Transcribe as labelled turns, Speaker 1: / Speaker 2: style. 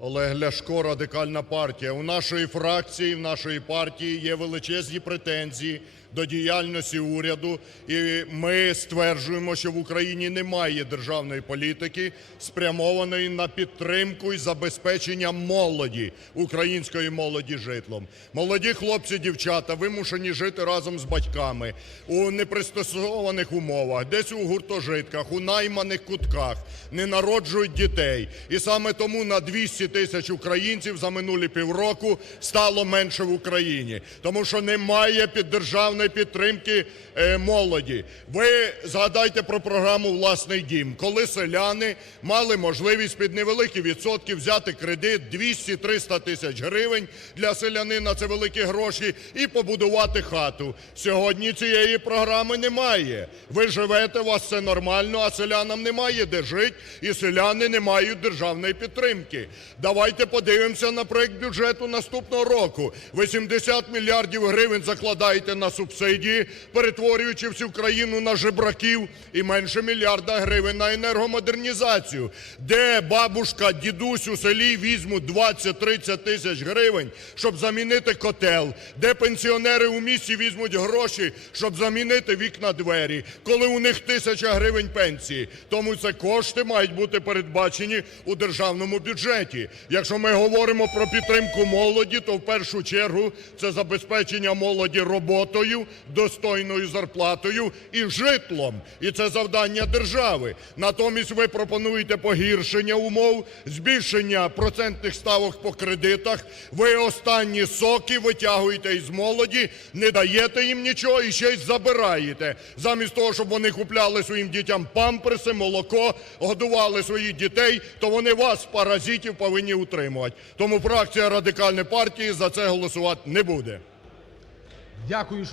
Speaker 1: Олег Ляшко, Радикальна партія. У нашої фракції, в нашої партії є величезні претензії до діяльності уряду, і ми стверджуємо, що в Україні немає державної політики, спрямованої на підтримку і забезпечення молоді, української молоді житлом. Молоді хлопці, дівчата вимушені жити разом з батьками у непристосованих умовах, десь у гуртожитках, у найманих кутках, не народжують дітей. І саме тому на 200 тисяч українців за минулі півроку стало менше в Україні, тому що немає піддержавної підтримки е, молоді. Ви згадайте про програму Власний дім, коли селяни мали можливість під невеликі відсотки взяти кредит 200-300 тисяч гривень для селянина це великі гроші і побудувати хату. Сьогодні цієї програми немає. Ви живете, у вас все нормально, а селянам немає де жити, і селяни не мають державної підтримки. Давайте подивимося на проект бюджету наступного року. 80 мільярдів гривень закладаєте на субсидії, перетворюючи всю країну на жебраків, і менше мільярда гривень на енергомодернізацію. Де бабушка, дідусь у селі візьмуть 20-30 тисяч гривень, щоб замінити котел? Де пенсіонери у місті візьмуть гроші, щоб замінити вікна двері, коли у них тисяча гривень пенсії? Тому це кошти мають бути передбачені у державному бюджеті. Якщо ми говоримо про підтримку молоді, то в першу чергу це забезпечення молоді роботою, достойною зарплатою і житлом. І це завдання держави. Натомість ви пропонуєте погіршення умов, збільшення процентних ставок по кредитах. Ви останні соки витягуєте із молоді, не даєте їм нічого і ще й забираєте. Замість того, щоб вони купляли своїм дітям памперси, молоко, годували своїх дітей, то вони вас, паразитів, повинні утримувати. Тому фракція Радикальної партії за це голосувати не буде. Дякую,